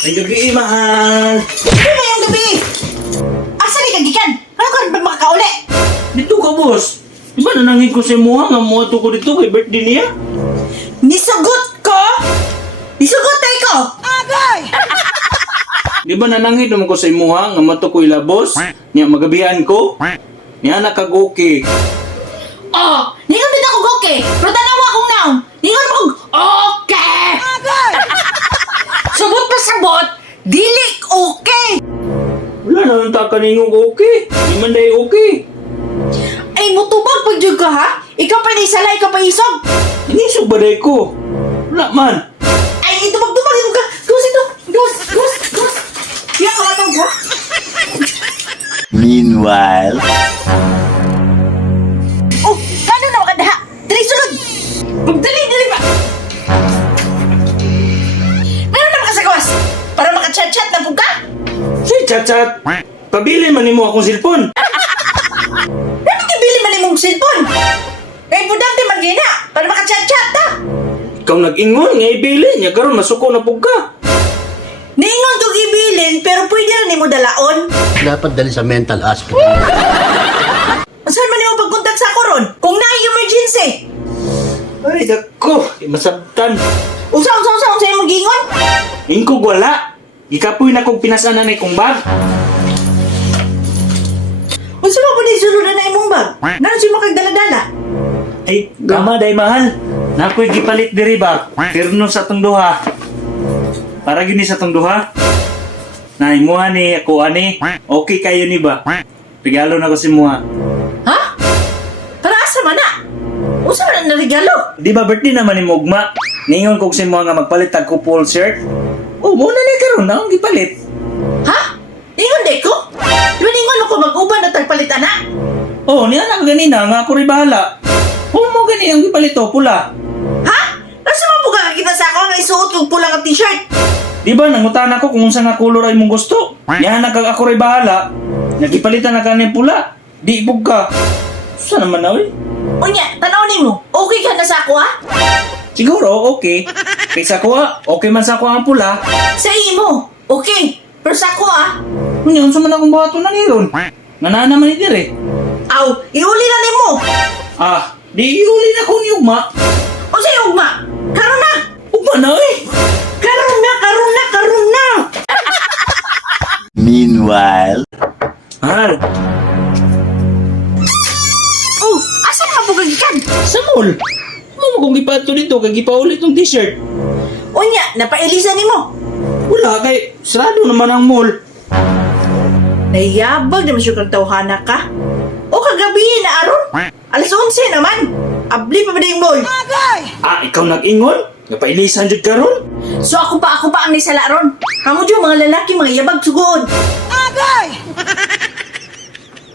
Ay gabi, mahal. Ano ba yung gabi? Asa ni kagikan? Ano ka rin ba makakauli? Dito ka, boss. Di ba nanangin ko sa muha nga mo ato ko dito kay birthday niya? Nisugot ko? Nisugot tayo ko? Agay! Di ba nanangin naman ko sa muha nga mato ko ilabos? Niya magabihan ko? Niya nakagoki. Oh, ningon din ako goke. Pero tanawa akong naong. Ningon mo kong okay. Agay! Sabot pa sabot, dili okay. Wala na lang takaningong okay. Di man day okay. Ay, mutubag pag jud ka ha? Ikaw pa na isala, ikaw pa isog. Inisog ba day ko? Wala man. Ay, ito magtubag mo ka. Gus ito. Gus. Yan ka matog ha? Meanwhile, Oh, kano na makadaha? Dali sulod. Dali ba? Meron naman ka sa gawas. Para makachat-chat na po ka. Si chat-chat. Pabili man nimo akong silpon. Dapat ibili man imong cellphone. Kaya budante man gina. Para makachat-chat ta. Ikaw nag-ingon nga ibili niya karon nasuko na pug ka. Ningon kong ibilin, pero pwede na nimo dalaon. dapat dali sa mental hospital. Saan man nimo pagkontak sa ako ron? Kung na-emergency. Ay, dako. Masabtan. Usa imong gingon? Ingkog wala. Ikapoy na kong pinasanan na kong bag. Unsa ba po ni sulod na imong bag? Nanon si makagdala-dala? Ay, gama day mahal. Nakoy gipalit diri ba? Terno sa tong duha. Para gini sa tong duha. Na imuha ni ako ani. Okay kayo ni ba? Regalo na ko si muha. Ha? Para asa man na? Unsa man na regalo? Di ba birthday naman ni Mugma? Ningon kog si muha nga magpalit tag ko full shirt. Oh, mo na ni karon na akong gipalit. Ha? Ingon de ko? Di ba ningon ako mag-uban na tagpalit ana? Oh, niya na ganina nga ako rin bahala. Oh, mo gani ang gipalit to pula. Ha? Nasa mo po kakakita sa ako nga isuot kong pulang at t-shirt? Di ba nangutan ako kung unsa nga color ay mong gusto? Yan nagkag ako rin bahala. Nagipalitan na kanin pula. Di ibog ka. Saan naman na, Unya, tanawin mo, okay ka na sa ako ha? Siguro, okay. Kaysa ko okay man sa ako ang pula. Sa imo, okay. Pero sa ako ha? Kunya, unsa man akong bato na niron. Nanana naman ni dire. Aw, iuli na nimo. Ah, di iuli na ko ni Ugma. O sa ugma, karon na. Ugma na Karon na. Meanwhile, Mahal, Oh, asa ka po kagikan? sa mall. Mo kung gipato dito, kay gipaulit tong t-shirt. Unya, napailisan nimo. Wala kay, sarado naman ang mall. Nayabag naman siya kang tawhana ka. O kagabi na aron. Alas 11 naman. Abli pa ba na yung mall? Ah, ikaw nag-ingon? Napailisan jud karon? So ako pa ang nisala ron. Kamu dyan mga lalaki, mga yabag sugoon. Agay!